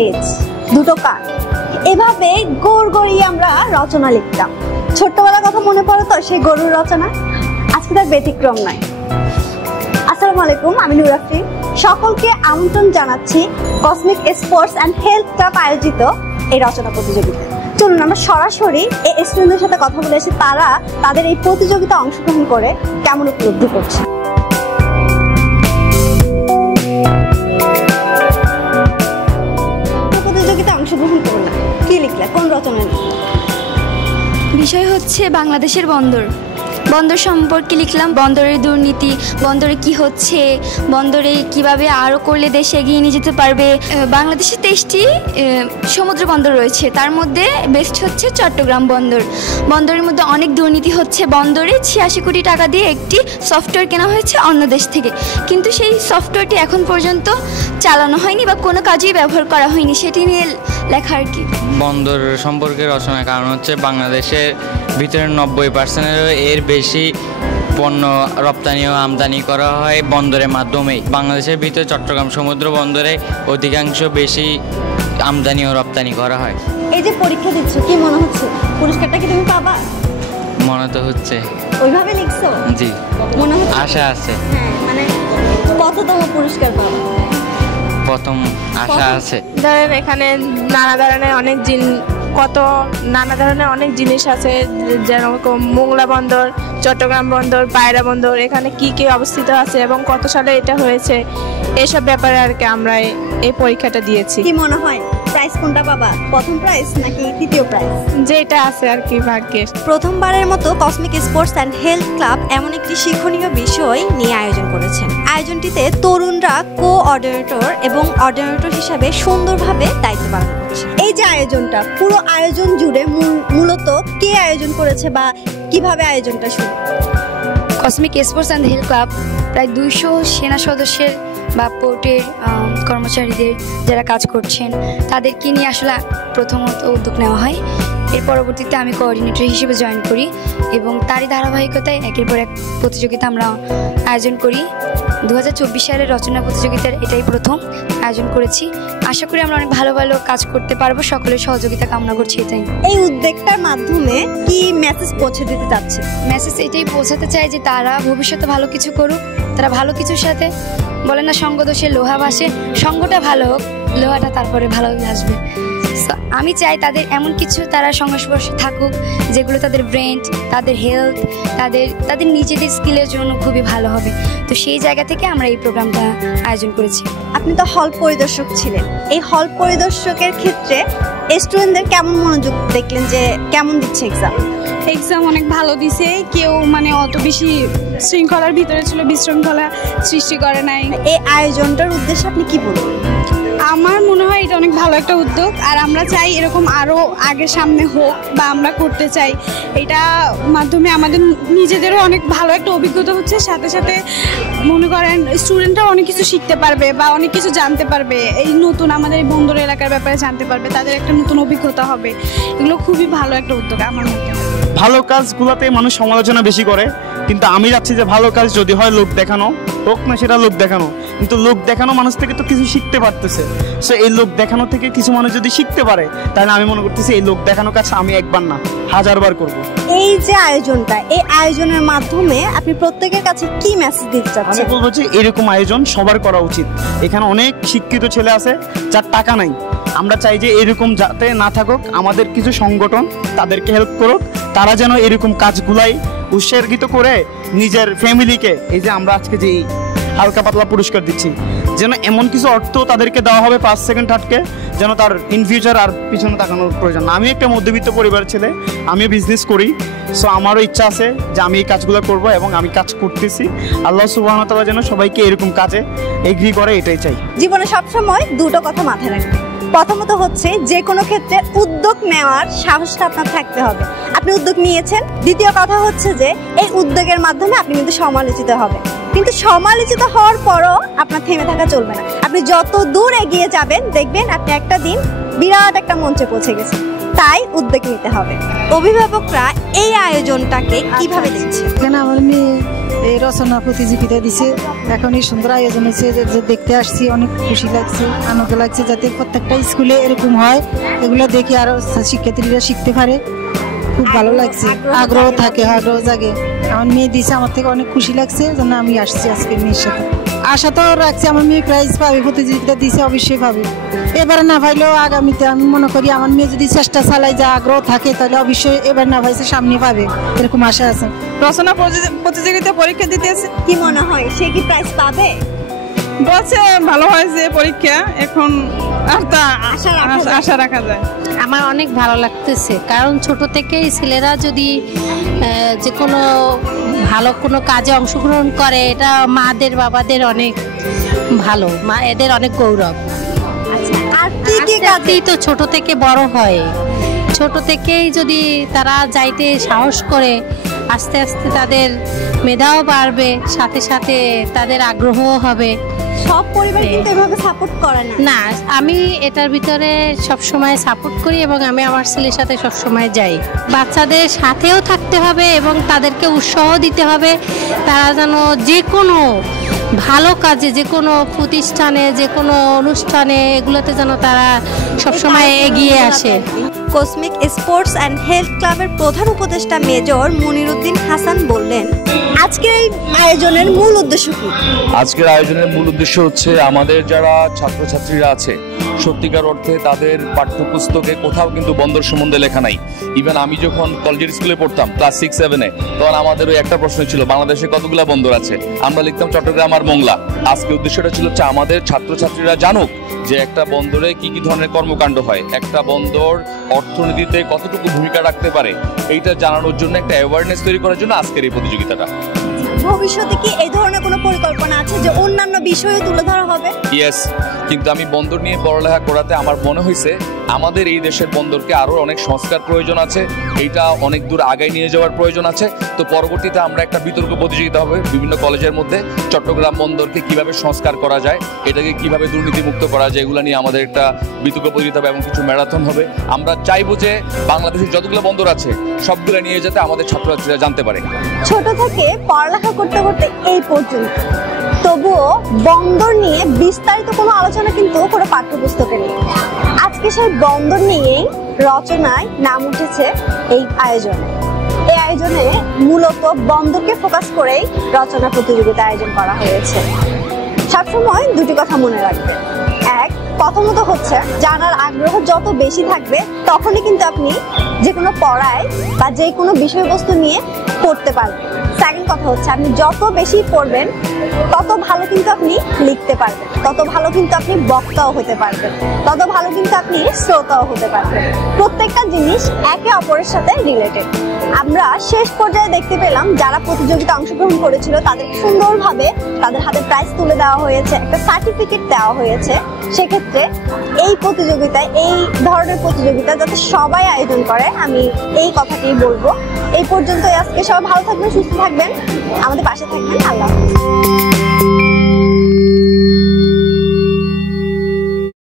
লেজ, দুটো কান, এভাবে গোড় গড়িয়ে আমরা রচনা লিখতাম। ছোট্টবেলার কথা মনে পড়ে তো সেই গরুর রচনা? আজকে তার ব্যতিক্রম নয়। আসসালামু আলাইকুম, আমি নূর আফরিন। সকলকে আমন্ত্রণ জানাচ্ছি cosmic sports and health club আয়োজিত এই রচনা প্রতিযোগিতা। চলুন আমরা সরাসরি এই স্টুডেন্টদের সাথে কথা বলে আসি, তারা তাদের এই প্রতিযোগিতা অংশগ্রহণ করে কেমন উপলব্ধি করছে। প্রতিযোগিতায় অংশগ্রহণ করলাম, কি লিখলে, কোন রচনা লিখলে? বিষয় হচ্ছে বাংলাদেশের বন্দর সম্পর্কে লিখলাম। বন্দরের দুর্নীতি, বন্দরে কি হচ্ছে, বন্দরে কিভাবে আরও করলে দেশ এগিয়ে নিয়ে যেতে পারবে। বাংলাদেশে 23টি সমুদ্র বন্দর রয়েছে, তার মধ্যে বেস্ট হচ্ছে চট্টগ্রাম বন্দর। বন্দরের মধ্যে অনেক দুর্নীতি হচ্ছে। বন্দরে 86 কোটি টাকা দিয়ে একটি সফটওয়্যার কেনা হয়েছে অন্য দেশ থেকে, কিন্তু সেই সফটওয়্যারটি এখন পর্যন্ত চালানো হয়নি বা কোনো কাজেই ব্যবহার করা হয়নি। সেটি নিয়ে লেখা আর কি। বন্দর সম্পর্কে রচনার কারণ হচ্ছে বাংলাদেশের ভিতরে 90%-এরও এর বেশি পণ্য রপ্তানি ও আমদানি করা হয় বন্দরের মাধ্যমেই। বাংলাদেশের ভিতরে চট্টগ্রাম সমুদ্র বন্দরে অধিকাংশ বেশি আমদানি ও রপ্তানি করা হয়। এই যে পরীক্ষা দিচ্ছ, কি মনে হচ্ছে পুরস্কারটা কি তুমি পাবা? মনে তো হচ্ছে। ওইভাবে লিখছো? জি, মনে হচ্ছে, আশা আছে। হ্যাঁ, মানে কততম পুরস্কার পাবা? প্রথম আশা আছে। ধরেন এখানে নানা ধরনের অনেক জিনিস আছে, যেরকম মোংলা বন্দর, চট্টগ্রাম বন্দর, পায়রা বন্দর, এখানে কি কি অবস্থিত আছে এবং কত সালে এটা হয়েছে, এসব ব্যাপারে আর কি আমরা এই পরীক্ষাটা দিয়েছি। কি মনে হয় প্রাইজ কোনটা পাবা, প্রথম প্রাইজ নাকি তৃতীয় প্রাইজ? যেটা আছে আর কি ভাগ্যের। প্রথমবারের মতো cosmic sports and health club এমন একটি শিক্ষণীয় বিষয় নিয়ে আয়োজন করেছেন। আয়োজনটিতে তরুণরা কোঅর্ডিনেটর এবং অর্ডিনেটর হিসাবে সুন্দরভাবে দায়িত্ব পালন করছে। এই যে আয়োজনটা, পুরো আয়োজন জুড়ে মূলত কে আয়োজন করেছে বা কিভাবে আয়োজনটা শুরু? Cosmic sports and health club প্রায় 200 সেনা সদস্যের বা পোর্টের কর্মচারীদের যারা কাজ করছেন তাদেরকে নিয়ে আসলে প্রথমত উদ্যোগ নেওয়া হয়। এর পরবর্তীতে আমি কোঅর্ডিনেটর হিসেবে জয়েন করি এবং তারই ধারাবাহিকতায় একের পর এক প্রতিযোগিতা আমরা আয়োজন করি। 2024 সালের রচনা প্রতিযোগিতার এটাই প্রথম আয়োজন করেছি। আশা করি আমরা অনেক ভালো ভালো কাজ করতে পারবো, সকলের সহযোগিতা কামনা করছি। এটাই এই উদ্যোগটার মাধ্যমে কি মেসেজ পৌঁছে দিতে চাচ্ছে? মেসেজ এটাই পৌঁছাতে চাই যে তারা ভবিষ্যতে ভালো কিছু করুক, তারা ভালো কিছুর সাথে, বলে না সঙ্গদোষে লোহা ভাসে, সঙ্গটা ভালো হোক, লোহাটা তারপরে ভালোভাবে আসবে। আমি চাই তাদের এমন কিছু তারা সংস্পর্শে থাকুক যেগুলো তাদের ব্রেন, তাদের হেলথ, তাদের নিজেদের স্কিলের জন্য খুবই ভালো হবে। তো সেই জায়গা থেকে আমরা এই প্রোগ্রামটা আয়োজন করেছি। আপনি তো হল পরিদর্শক ছিলেন, এই হল পরিদর্শকের ক্ষেত্রে স্টুডেন্টদের কেমন মনোযোগ দেখলেন, যে কেমন দিচ্ছে এক্সাম? অনেক ভালো দিছে, কেউ মানে অত বেশি শৃঙ্খলার ভিতরে ছিল, বিশৃঙ্খলা সৃষ্টি করে নাই। এই আয়োজনটার উদ্দেশ্যে আপনি কি বলবেন? আমার মনে হয় এটা অনেক ভালো একটা উদ্যোগ, আর আমরা চাই এরকম আরও আগে সামনে হোক বা আমরা করতে চাই। এটা মাধ্যমে আমাদের নিজেদেরও অনেক ভালো একটা অভিজ্ঞতা হচ্ছে, সাথে সাথে মনে করেন স্টুডেন্টরাও অনেক কিছু শিখতে পারবে বা অনেক কিছু জানতে পারবে। এই নতুন আমাদের এই বন্দর এলাকার ব্যাপারে জানতে পারবে, তাদের একটা নতুন অভিজ্ঞতা হবে। এগুলো খুবই ভালো একটা উদ্যোগ আমার মতে। ভালো কাজগুলোতে মানুষ সমালোচনা বেশি করে, কিন্তু আমি চাচ্ছি যে ভালো কাজ যদি হয় লোক দেখানো হোক না, সেটা লোক দেখানো, কিন্তু লোক দেখানো মানুষ থেকে তো কিছু শিখতে পারতেছে। সো এই লোক দেখানো থেকে কিছু মানুষ যদি শিখতে পারে, তাহলে আমি মনে করতেছি এই লোক দেখানো কাজ আমি একবার না 1000বার করব। এই যে আয়োজনটা, এই আয়োজনের মাধ্যমে আপনি প্রত্যেকের কাছে কি মেসেজ দিতে চাচ্ছেন? আমি বলবো যে এরকম আয়োজন সবার করা উচিত। এখানে অনেক শিক্ষিত ছেলে আছে যার টাকা নাই, আমরা চাই যে এরকম যাতে না থাকুক, আমাদের কিছু সংগঠন তাদেরকে হেল্প করুক, তারা যেন এরকম কাজগুলাই উৎসর্গিত করে নিজের ফ্যামিলিকে, এই যে আমরা আজকে যে হালকা পাতলা পুরস্কার দিচ্ছি, যেন এমন কিছু অর্থ তাদেরকে দেওয়া হবে 5 সেকেন্ড থার্ডকে, যেন তার ইন ফিউচার আর পিছনে তাকানোর প্রয়োজন না। আমি একটা মধ্যবিত্ত পরিবার ছেলে, আমি বিজনেস করি, সো আমারও ইচ্ছা আছে যে আমি এই কাজগুলো করব এবং আমি কাজ করতেছি। আল্লাহ সুবহানাহু ওয়া তাআলা যেন সবাইকে এরকম কাজে এগ্রি করে, এটাই চাই। জীবনে সবসময় দুটো কথা মাথায় রাখবেন। প্রথমত হচ্ছে যে কোনো ক্ষেত্রে উদ্যোগ নেওয়ার সাহসটা আপনার থাকতে হবে, আপনি উদ্যোগ নিয়েছেন। দ্বিতীয় কথা হচ্ছে যে এই উদ্যোগের মাধ্যমে আপনি কিন্তু সমালোচিত হবেন, কিন্তু সমালোচিত হওয়ার পরও আপনার থেমে থাকা চলবে না। আপনি যত দূর এগিয়ে যাবেন দেখবেন আপনি একটা দিন বিরাট একটা মঞ্চে পৌঁছে গেছেন। তাই উদ্যোগ নিতে হবে। অভিভাবকরা এই আয়োজনটাকে কিভাবে দেখছে? এখানে আমার মেয়ে এই রচনা প্রতিযোগিতা দিছে। এখন এই সুন্দর আয়োজন হয়েছে যে দেখতে আসছি, অনেক খুশি লাগছে, আনন্দ লাগছে। যাতে প্রত্যেকটা স্কুলে এরকম হয়, এগুলো দেখে আরো শিক্ষার্থীরা শিখতে পারে, খুব ভালো লাগছে। আগ্রহ থাকে, আগ্রহ জাগে। আমার মেয়ে দিছে, আমার থেকে অনেক খুশি লাগছে জন্য আমি আসছি আজকে মেয়ের সাথে। আশা তো রাখছি আমার মেয়ে প্রাইজ পাবে, প্রতিযোগিতা দিছে অবশ্যই পাবে। এবারে না পাইলেও আগামীতে আমি মনে করি আমার মেয়ে যদি চেষ্টা চালায়, যা আগ্রহ থাকে, তাহলে অবশ্যই এবার না পাইছে সামনে পাবে, এরকম আশা আছে। রচনা প্রতিযোগিতা পরীক্ষা দিতেছে, কি মনে হয় সে কি প্রাইজ পাবে? বলছে ভালো হয়েছে পরীক্ষা, এখন আর তা আশা রাখা যায়। আমার অনেক ভালো লাগতেছে, কারণ ছোট থেকেই ছেলেরা যদি যে কোনো ভালো কোনো কাজে অংশগ্রহণ করে, এটা মাদের বাবাদের অনেক ভালো, মা এদের অনেক গৌরব। আর কি কি কাজেই তো ছোট থেকে বড় হয়, ছোট থেকেই যদি তারা যাইতে সাহস করে, আস্তে আস্তে তাদের মেধাও বাড়বে, সাথে সাথে তাদের আগ্রহও হবে। সব পরিবার কিন্তু এভাবে সাপোর্ট করে না। না, আমি এটার ভিতরে সব সময় সাপোর্ট করি এবং আমি আমার ছেলের সাথে সব সময় যাই। বাচ্চাদের সাথেও থাকতে হবে এবং তাদেরকে উৎসাহ দিতে হবে, তারা যেন যে কোনো ভালো কাজে, যে কোনো প্রতিষ্ঠানে, যে কোনো অনুষ্ঠানে, এগুলোতে যেন তারা সবসময় এগিয়ে আসে। কসমিক স্পোর্টস অ্যান্ড হেলথ ক্লাবের প্রধান উপদেষ্টা মেজর মনিরুদ্দিন হাসান বললেন, আজকের এই আয়োজনের মূল উদ্দেশ্য কি? আজকের আয়োজনের মূল উদ্দেশ্য হচ্ছে আমাদের যারা ছাত্রছাত্রীরা আছে, সত্যিকার অর্থে তাদের পাঠ্যপুস্তকে কোথাও কিন্তু বন্দর সম্বন্ধে লেখা নাই। ইভেন আমি যখন কলেজের স্কুলে পড়তাম ক্লাস 6-7-এ, তখন আমাদের ওই একটা প্রশ্ন ছিল, বাংলাদেশে কতগুলা বন্দর আছে? আমরা লিখতাম চট্টগ্রাম আর মোংলা। আজকে উদ্দেশ্যটা ছিল হচ্ছে আমাদের ছাত্রছাত্রীরা জানুক যে একটা বন্দরে কি কি ধরনের কর্মকাণ্ড হয়, একটা বন্দর অর্থনীতিতে কতটুকু ভূমিকা রাখতে পারে, এইটা জানানোর জন্য একটা অ্যাওয়ারনেস তৈরি করার জন্য আজকের এই প্রতিযোগিতাটা। ভবিষ্যতে কি এই ধরনের কোনো পরিকল্পনা আছে যে অন্যান্য বিষয়ে তুলে ধরা হবে? ইয়েস, কিন্তু আমি বন্দর নিয়ে পড়ালেখা করাতে আমার মনে হয়েছে আমাদের এই দেশের বন্দরকে আরো অনেক সংস্কার প্রয়োজন আছে, এইটা অনেক দূর আগায় নিয়ে যাওয়ার প্রয়োজন আছে। তো পরবর্তীতে আমরা একটা বিতর্ক প্রতিযোগিতা হবে বিভিন্ন কলেজের মধ্যে, চট্টগ্রাম বন্দরকে কিভাবে সংস্কার করা যায়, এটাকে কিভাবে দুর্নীতিমুক্ত করা যায়, এগুলো নিয়ে আমাদের একটা বিতর্ক প্রতিযোগিতা হবে এবং কিছু ম্যারাথন হবে। আমরা চাইবো যে বাংলাদেশের যতগুলো বন্দর আছে সবগুলো নিয়ে যাতে আমাদের ছাত্রছাত্রীরা জানতে পারে। ছোট থেকে পড়ালেখা করতে করতে এই পর্যন্ত, তবুও বন্দর নিয়ে বিস্তারিত কোনো আলোচনা কিন্তু কোনো পাঠ্যপুস্তকে নেই। আজকে সেই বন্দর নিয়েই রচনায় নাম উঠেছে এই আয়োজনে। এই আয়োজনে মূলত বন্দরকে ফোকাস করেই রচনা প্রতিযোগিতা আয়োজন করা হয়েছে। সবসময় দুটি কথা মনে রাখবেন। এক, প্রথমত হচ্ছে জানার আগ্রহ যত বেশি থাকবে তখনই কিন্তু আপনি যে কোনো পড়ায় বা যে কোনো বিষয়বস্তু নিয়ে পড়তে পারবেন। সেকেন্ড কথা হচ্ছে আপনি যত বেশি পড়বেন তত ভালো কিন্তু আপনি লিখতে পারবেন, তত ভালো কিন্তু আপনি বক্তাও হতে পারবেন, তত ভালো কিন্তু আপনি শ্রোতাও হতে পারবেন। প্রত্যেকটা জিনিস একে অপরের সাথে রিলেটেড। আমরা শেষ পর্যায়ে দেখতে পেলাম যারা প্রতিযোগিতা অংশগ্রহণ করেছিল তাদের সুন্দরভাবে তাদের হাতে প্রাইজ তুলে দেওয়া হয়েছে, একটা সার্টিফিকেট দেওয়া হয়েছে। সেক্ষেত্রে এই প্রতিযোগিতায়, এই ধরনের প্রতিযোগিতা যাতে সবাই আয়োজন করে, আমি এই কথাটাই বলবো। এই পর্যন্তই আজকে। সবাই ভালো থাকবেন, সুস্থ থাকবেন, আমাদের পাশে থাকবেন। আল্লাহ হাফেজ।